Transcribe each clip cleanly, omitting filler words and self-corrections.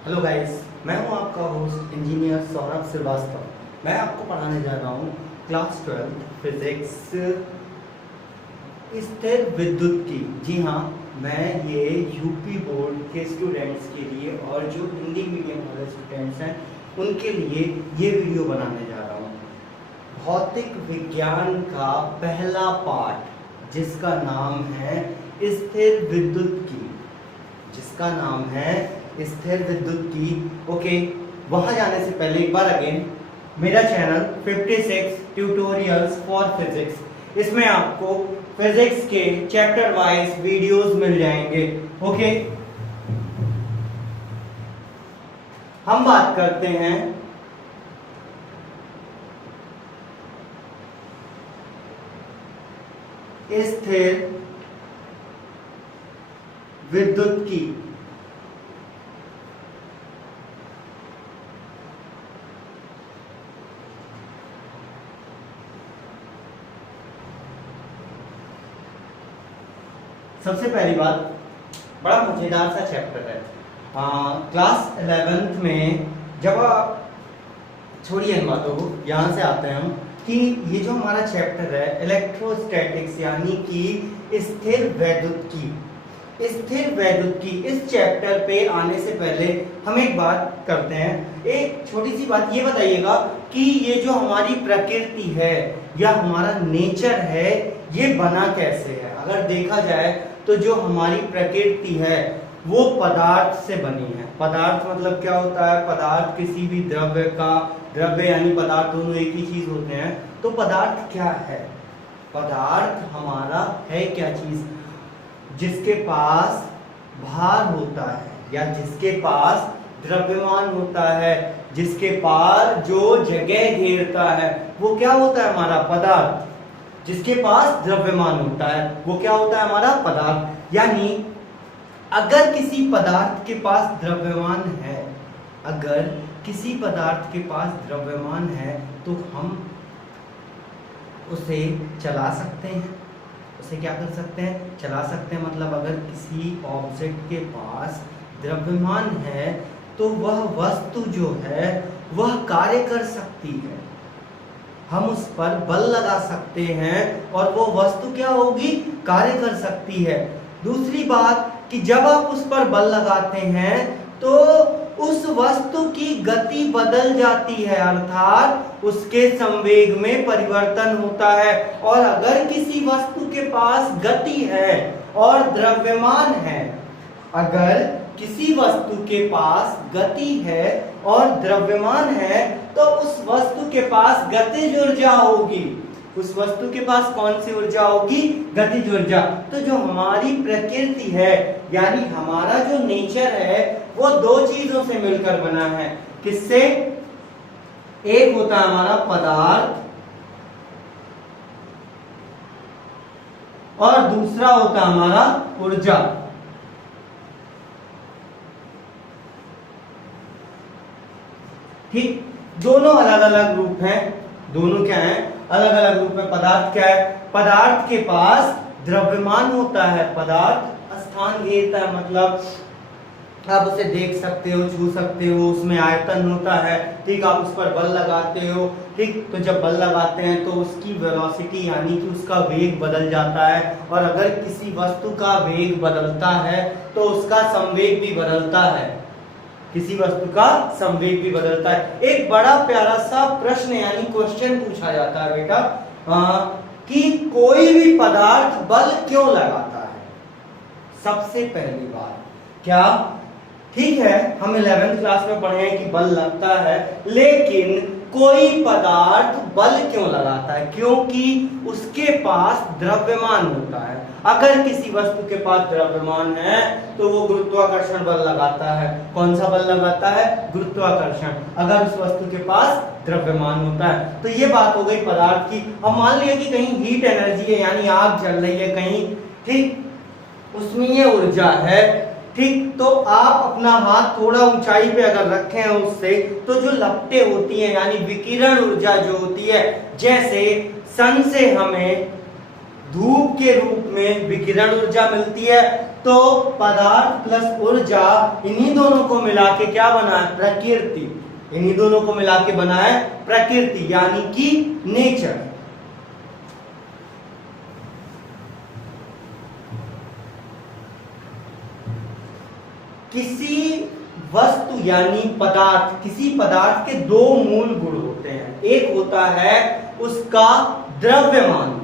Hello guys, मैं हूं आपका होस्ट इंजीनियर सौरभ श्रीवास्तव। मैं आपको पढ़ाने जा रहा हूं क्लास 12 फिजिक्स स्थिर विद्युत की। जी हाँ, मैं ये यूपी बोर्ड के स्टूडेंट्स के लिए और जो हिंदी मीडियम वाले स्टूडेंट्स हैं उनके लिए ये वीडियो बनाने जा रहा हूँ। भौतिक विज्ञान का पहला पाठ जिसका नाम है स्थिर विद्युत की, जिसका नाम है स्थिर विद्युत की। ओके, वहां जाने से पहले एक बार अगेन मेरा चैनल 56 ट्यूटोरियल्स फॉर फिजिक्स, इसमें आपको फिजिक्स के चैप्टर वाइज वीडियोस मिल जाएंगे। ओके, हम बात करते हैं स्थिर विद्युत की। सबसे पहली बात, बड़ा मजेदार सा चैप्टर है। क्लास 11th में जब आप, छोड़िए इन बातों को, यहाँ से आते हैं हम कि ये जो हमारा चैप्टर है इलेक्ट्रोस्टैटिक्स यानी कि स्थिर वैद्युत की, स्थिर वैद्युत की, इस चैप्टर पे आने से पहले हम एक बात करते हैं। एक छोटी सी बात ये बताइएगा कि ये जो हमारी प्रकृति है या हमारा नेचर है ये बना कैसे है। अगर देखा जाए तो जो हमारी प्रकृति है वो पदार्थ से बनी है। पदार्थ मतलब क्या होता है? पदार्थ किसी भी द्रव्य का, द्रव्य यानी पदार्थ दोनों एक ही चीज होते हैं। तो पदार्थ क्या है? पदार्थ हमारा है क्या चीज? जिसके पास भार होता है या जिसके पास द्रव्यमान होता है, जिसके पार जो जगह घेरता है वो क्या होता है? हमारा पदार्थ। जिसके पास द्रव्यमान होता है वो क्या होता है? हमारा पदार्थ। यानी अगर किसी पदार्थ के पास द्रव्यमान है, अगर किसी पदार्थ के पास द्रव्यमान है तो हम उसे चला सकते हैं। उसे क्या कर सकते हैं? चला सकते हैं। मतलब अगर किसी ऑब्जेक्ट के पास द्रव्यमान है तो वह वस्तु जो है वह कार्य कर सकती है। हम उस पर बल लगा सकते हैं और वो वस्तु क्या होगी? कार्य कर सकती है। दूसरी बात कि जब आप उस पर बल लगाते हैं तो उस वस्तु की गति बदल जाती है, अर्थात उसके संवेग में परिवर्तन होता है। और अगर किसी वस्तु के पास गति है और द्रव्यमान है, अगर किसी वस्तु के पास गति है और द्रव्यमान है तो उस वस्तु के पास गतिज ऊर्जा होगी। उस वस्तु के पास कौन सी ऊर्जा होगी? गतिज ऊर्जा। तो जो हमारी प्रकृति है यानी हमारा जो नेचर है वो दो चीजों से मिलकर बना है। किससे? एक होता है हमारा पदार्थ और दूसरा होता है हमारा ऊर्जा। ठीक, दोनों अलग अलग रूप हैं। दोनों क्या हैं? अलग अलग रूप में। पदार्थ क्या है? पदार्थ के पास द्रव्यमान होता है, पदार्थ स्थान घेरता है, मतलब आप उसे देख सकते हो, छू सकते हो, उसमें आयतन होता है। ठीक, आप उस पर बल लगाते हो। ठीक, तो जब बल लगाते हैं तो उसकी वेलोसिटी यानी कि उसका वेग बदल जाता है। और अगर किसी वस्तु का वेग बदलता है तो उसका संवेग भी बदलता है। किसी वस्तु का संवेग भी बदलता है। एक बड़ा प्यारा सा प्रश्न यानी क्वेश्चन पूछा जाता है बेटा कि कोई भी पदार्थ बल क्यों लगाता है? सबसे पहली बात क्या, ठीक है हम 11th क्लास में पढ़े हैं कि बल लगता है, लेकिन कोई पदार्थ बल क्यों लगाता है? क्योंकि उसके पास द्रव्यमान होता है। अगर किसी वस्तु के पास द्रव्यमान है तो वो गुरुत्वाकर्षण बल लगाता है। कौन सा बल लगाता है? गुरुत्वाकर्षण, अगर उस वस्तु के पास द्रव्यमान होता है। तो ये बात हो गई पदार्थ की। अब मान लिया कि कहीं हीट एनर्जी है यानी आग जल रही है कहीं, ठीक, उसमें ये ऊर्जा है। ठीक, तो आप अपना हाथ थोड़ा ऊंचाई पे अगर रखे हैं उससे तो जो लपटें होती हैं यानी विकिरण ऊर्जा जो होती है, जैसे सन से हमें धूप के रूप में विकिरण ऊर्जा मिलती है। तो पदार्थ प्लस ऊर्जा, इन्हीं दोनों को मिला के क्या बना है? प्रकृति। इन्हीं दोनों को मिला के बना है प्रकृति, यानी कि नेचर। किसी वस्तु यानी पदार्थ, किसी पदार्थ के दो मूल गुण होते हैं। एक होता है उसका द्रव्यमान,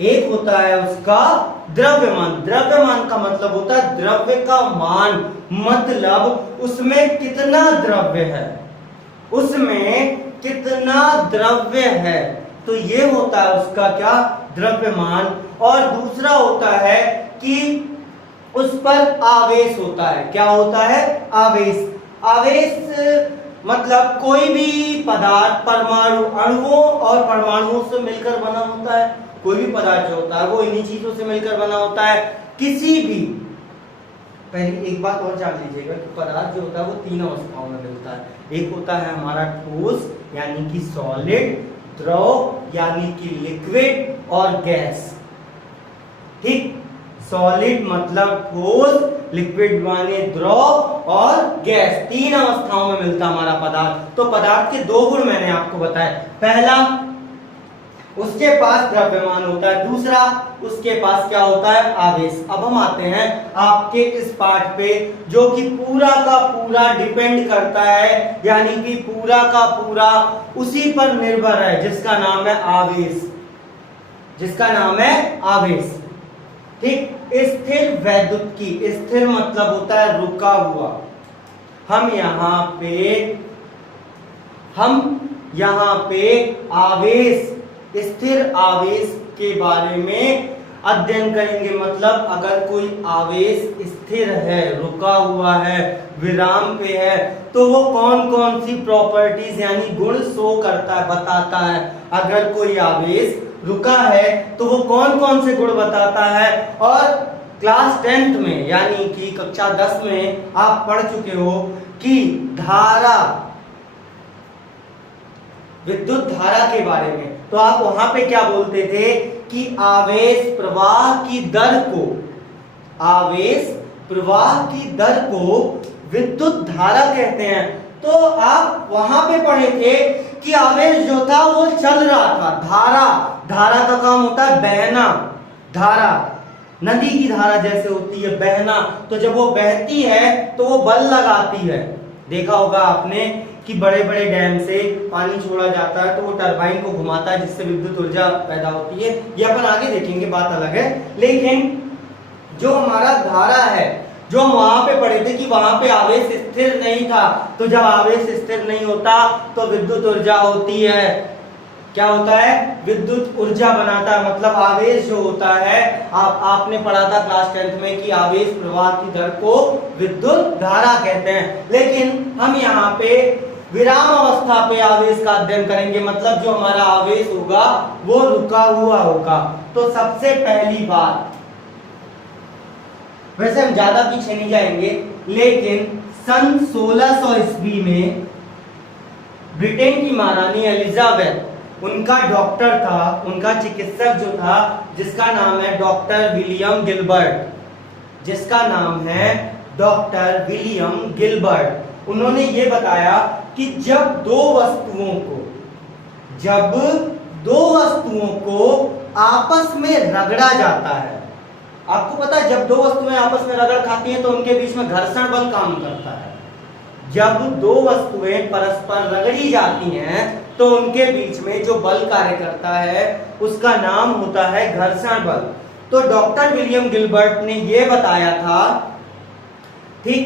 एक होता है उसका द्रव्यमान। द्रव्यमान का मतलब होता है द्रव्य का मान, मतलब उसमें कितना द्रव्य है, उसमें कितना द्रव्य है, तो ये होता है उसका क्या? द्रव्यमान। और दूसरा होता है कि उस पर आवेश होता है। क्या होता है? आवेश। आवेश मतलब कोई भी पदार्थ परमाणु, अणुओं और परमाणुओं से मिलकर बना होता है। कोई भी पदार्थ जो होता है वो इन्हीं चीजों से मिलकर बना होता है। किसी भी, पहले एक बात और जान लीजिएगा कि पदार्थ जो होता है वो तीन अवस्थाओं में मिलता है। एक होता है हमारा ठोस यानी कि सॉलिड, द्रव यानी कि लिक्विड, और गैस। ठीक, सॉलिड मतलब ठोस, लिक्विड माने द्रव, और गैस। तीन अवस्थाओं में मिलता हमारा पदार्थ। तो पदार्थ के दो गुण मैंने आपको बताए। पहला, उसके पास द्रव्यमान होता है। दूसरा, उसके पास क्या होता है? आवेश। अब हम आते हैं आपके इस पार्ट पे, जो कि पूरा का पूरा डिपेंड करता है, यानी कि पूरा का पूरा उसी पर निर्भर है, जिसका नाम है आवेश। जिसका नाम है आवेश। ठीक, स्थिर वैद्युतिकी। स्थिर मतलब होता है रुका हुआ। हम यहाँ पे आवेश, स्थिर आवेश के बारे में अध्ययन करेंगे। मतलब अगर कोई आवेश स्थिर है, रुका हुआ है, विराम पे है, तो वो कौन कौन सी प्रॉपर्टीज यानी गुण शो करता है, बताता है। अगर कोई आवेश रुका है तो वो कौन कौन से गुण बताता है। और क्लास 10th में यानी कि कक्षा 10 में आप पढ़ चुके हो कि धारा, विद्युत धारा के बारे में। तो आप वहां पे क्या बोलते थे कि आवेश प्रवाह की दर को, आवेश प्रवाह की दर को विद्युत धारा कहते हैं। तो आप वहां पे पढ़े थे कि आवेश जो था वो चल रहा था। धारा, धारा का काम होता है बहना। धारा नदी की धारा जैसे होती है, बहना। तो जब वो बहती है तो वो बल लगाती है। देखा होगा आपने कि बड़े बड़े डैम से पानी छोड़ा जाता है तो वो टरबाइन को घुमाता है, जिससे विद्युत ऊर्जा पैदा होती है। ये अपन आगे देखेंगे, बात अलग है। लेकिन जो हमारा धारा है, जो हम वहां पे पढ़े थे कि वहां पे आवेश स्थिर नहीं था। तो जब आवेश स्थिर नहीं होता तो विद्युत ऊर्जा होती है। क्या होता है? विद्युत ऊर्जा बनाता है। मतलब आवेश जो होता है, आपने पढ़ा था क्लास 10th में कि आवेश प्रवाह की दर को विद्युत धारा कहते हैं। लेकिन हम यहाँ पे विराम अवस्था पे आवेश का अध्ययन करेंगे। मतलब जो हमारा आवेश होगा वो रुका हुआ होगा। तो सबसे पहली बात, वैसे हम ज्यादा पीछे नहीं जाएंगे, लेकिन सन 1600 ईस्वी में ब्रिटेन की महारानी एलिजाबेथ, उनका डॉक्टर था, उनका चिकित्सक जो था, जिसका नाम है डॉक्टर विलियम गिलबर्ट, जिसका नाम है डॉक्टर विलियम गिलबर्ट। उन्होंने ये बताया कि जब दो वस्तुओं को आपस में रगड़ा जाता है, आपको पता है जब दो वस्तुएं आपस में रगड़ खाती हैं तो उनके बीच में घर्षण बल काम करता है। जब दो वस्तुएं परस्पर रगड़ी जाती हैं तो उनके बीच में जो बल कार्य करता है उसका नाम होता है घर्षण बल। तो डॉक्टर विलियम गिलबर्ट ने यह बताया था, ठीक,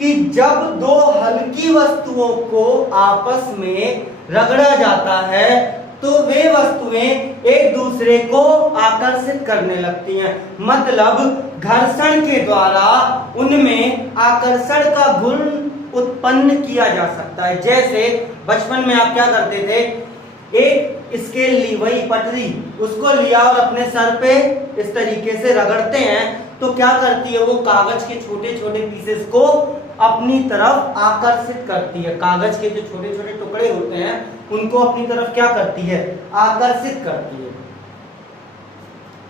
कि जब दो हल्की वस्तुओं को आपस में रगड़ा जाता है तो वे वस्तुएं एक दूसरे को आकर्षित करने लगती हैं। मतलब घर्षण के द्वारा उनमें आकर्षण का गुण उत्पन्न किया जा सकता है। जैसे बचपन में आप क्या करते थे, एक स्केल ली, वही पटरी, उसको लिया और अपने सर पे इस तरीके से रगड़ते हैं तो क्या करती है वो कागज के छोटे छोटे पीसेस को अपनी तरफ आकर्षित करती है। कागज के जो छोटे छोटे टुकड़े होते हैं उनको अपनी तरफ क्या करती है? आकर्षित करती है।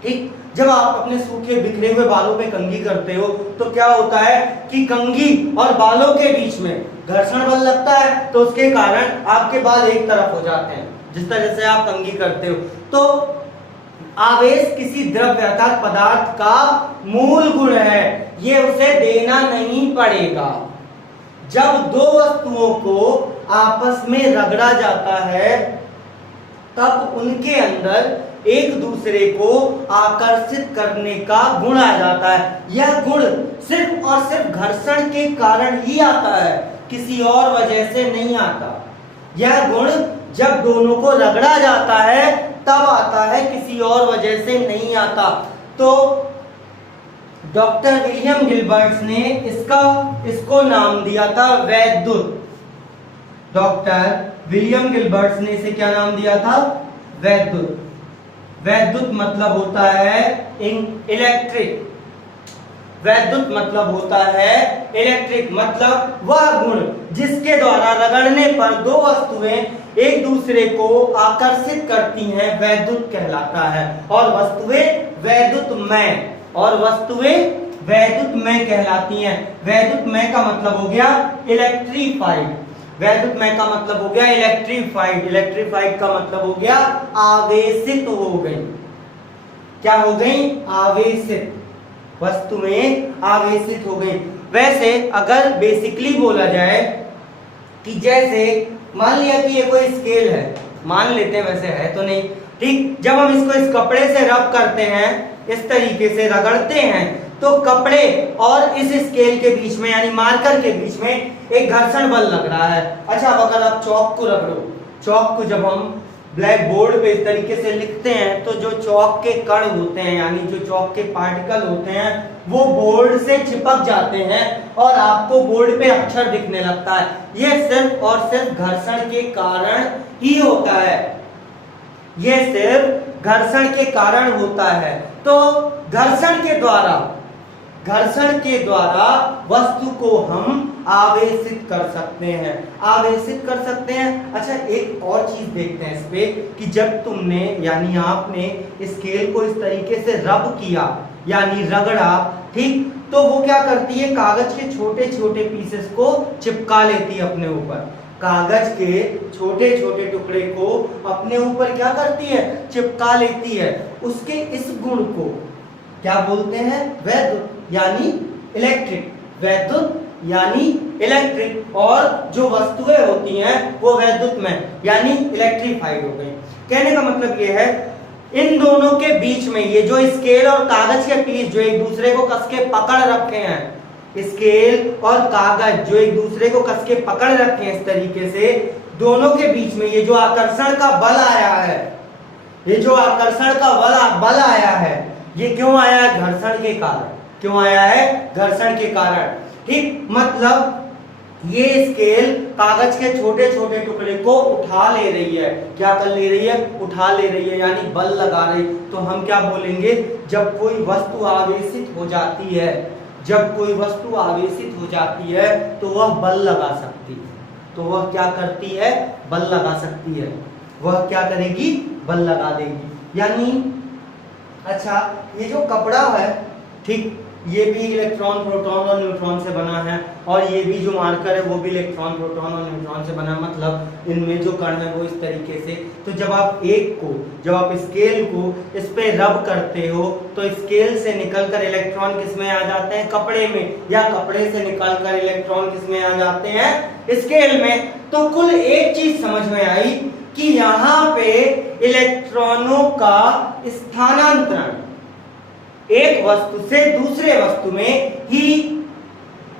ठीक, जब आप अपने सूखे बिखरे हुए बालों पे कंघी करते हो तो क्या होता है कि कंघी और बालों के बीच में घर्षण बल लगता है, तो उसके कारण आपके बाल एक तरफ हो जाते हैं जिस तरह से आप कंघी करते हो। तो आवेश किसी द्रव्य अर्थात पदार्थ का मूल गुण है, ये उसे देना नहीं पड़ेगा। जब दो वस्तुओं को आपस में रगड़ा जाता है तब उनके अंदर एक दूसरे को आकर्षित करने का गुण आ जाता है। यह गुण सिर्फ और सिर्फ घर्षण के कारण ही आता है, किसी और वजह से नहीं आता। यह गुण जब दोनों को रगड़ा जाता है तब आता है, किसी और वजह से नहीं आता। तो डॉक्टर विलियम गिलबर्ट्स ने इसको नाम दिया था वैद्युत। डॉक्टर विलियम गिलबर्ट्स ने इसे क्या नाम दिया था? वैद्युत। वैद्युत मतलब होता है इलेक्ट्रिक। वैद्युत मतलब होता है इलेक्ट्रिक, मतलब वह गुण जिसके द्वारा रगड़ने पर दो वस्तुएं एक दूसरे को आकर्षित करती हैं, वैद्युत कहलाता है। और वस्तुएं वैद्युतमय कहलाती हैं। वैद्युतमय का मतलब हो गया इलेक्ट्रीफाइड। वैद्युतमय का मतलब हो गया इलेक्ट्रीफाइड। इलेक्ट्रीफाइड का मतलब हो गया आवेशित हो गई। क्या हो गई? आवेशित। वस्तुएं आवेशित हो गई। वैसे अगर बेसिकली बोला जाए कि जैसे मान लिया कि ये कोई स्केल है, मान लेते हैं, वैसे है तो नहीं, ठीक, जब हम इसको इस कपड़े से रब करते हैं, इस तरीके से रगड़ते हैं, तो कपड़े और इस स्केल के बीच में यानी मार्कर के बीच में एक घर्षण बल लग रहा है। अच्छा, अब अगर आप चौक को रगड़ो, चौक को जब हम ब्लैक बोर्ड पे इस तरीके से लिखते हैं तो जो चौक के कण होते हैं यानी जो चौक के पार्टिकल होते हैं वो बोर्ड से चिपक जाते हैं और आपको बोर्ड पे अक्षर दिखने लगता है। यह सिर्फ और सिर्फ घर्षण के कारण ही होता है। यह सिर्फ घर्षण के कारण होता है। तो घर्षण के द्वारा वस्तु को हम आवेशित कर सकते हैं। आवेशित कर सकते हैं। अच्छा, एक और चीज देखते हैं इस पे कि जब तुमने यानी आपने स्केल को इस तरीके से रब किया यानी रगड़ा, ठीक, तो वो क्या करती है? कागज के छोटे छोटे पीसेस को चिपका लेती है अपने ऊपर। कागज के छोटे छोटे टुकड़े को अपने ऊपर क्या करती है? चिपका लेती है। उसके इस गुण को क्या बोलते हैं? वैद्युत यानी इलेक्ट्रिक। वैद्युत यानी इलेक्ट्रिक। और जो वस्तुएं होती हैं वो वैद्युत में यानी इलेक्ट्रीफाइड हो गई। कहने का मतलब ये है इन दोनों के बीच में ये जो स्केल और कागज के पीस जो एक दूसरे को कस के पकड़ रखे हैं, स्केल और कागज जो एक दूसरे को कस के पकड़ रखे हैं इस तरीके से, दोनों के बीच में ये जो आकर्षण का बल आया है, ये जो आकर्षण का बल आया है, ये क्यों आया है? घर्षण के कारण। क्यों आया है? घर्षण के कारण। ठीक, मतलब ये स्केल कागज के छोटे छोटे टुकड़े को उठा ले रही है। क्या कर ले रही है? उठा ले रही है यानी बल लगा रही। तो हम क्या बोलेंगे? जब कोई वस्तु आवेशित हो जाती है, जब कोई वस्तु आवेशित हो जाती है तो वह बल लगा सकती है। तो वह क्या करती है? बल लगा सकती है। वह क्या करेगी? बल लगा देगी। यानी अच्छा, ये जो कपड़ा है, ठीक, ये भी इलेक्ट्रॉन, प्रोटॉन और न्यूट्रॉन से बना है और ये भी जो मार्कर है वो भी इलेक्ट्रॉन, प्रोटॉन और न्यूट्रॉन से बना है। मतलब इनमें जो कण है वो इस तरीके से। तो जब आप स्केल को इस पे रब करते हो तो स्केल से निकलकर इलेक्ट्रॉन किस में आ जाते हैं? कपड़े में। या कपड़े से निकलकर इलेक्ट्रॉन किस में आ जाते हैं? स्केल में। तो कुल एक चीज समझ में आई कि यहाँ पे इलेक्ट्रॉनों का स्थानांतरण एक वस्तु से दूसरे वस्तु में ही,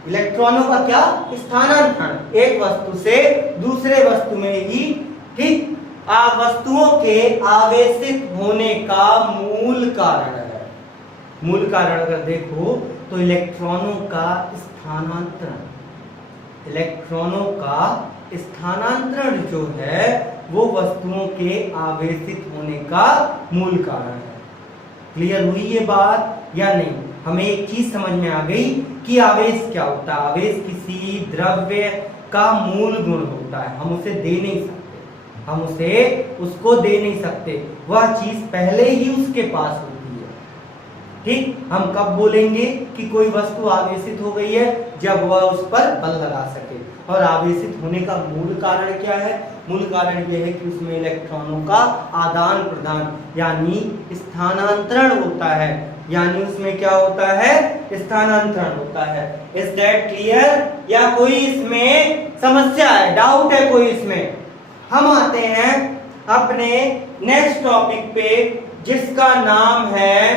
इलेक्ट्रॉनों का क्या? स्थानांतरण एक वस्तु से दूसरे वस्तु में ही, ठीक, वस्तुओं के आवेशित होने का मूल कारण है। मूल कारण अगर देखो तो इलेक्ट्रॉनों का स्थानांतरण, इलेक्ट्रॉनों का स्थानांतरण जो है वो वस्तुओं के आवेशित होने का मूल कारण है। क्लियर हुई ये बात या नहीं? हमें एक चीज समझ में आ गई कि आवेश क्या होता है। आवेश किसी द्रव्य का मूल गुण होता है। हम उसे दे नहीं सकते, हम उसको दे नहीं सकते। वह चीज पहले ही उसके पास होती है। ठीक, हम कब बोलेंगे कि कोई वस्तु आवेशित हो गई है? जब वह उस पर बल लगा सके। और आवेशित होने का मूल कारण क्या है? मूल कारण यह है कि उसमें इलेक्ट्रॉनों का आदान प्रदान यानी स्थानांतरण होता है। यानी उसमें क्या होता है? स्थानांतरण होता है। Is that clear? या कोई इसमें समस्या है, डाउट है कोई इसमें? हम आते हैं अपने नेक्स्ट टॉपिक पे जिसका नाम है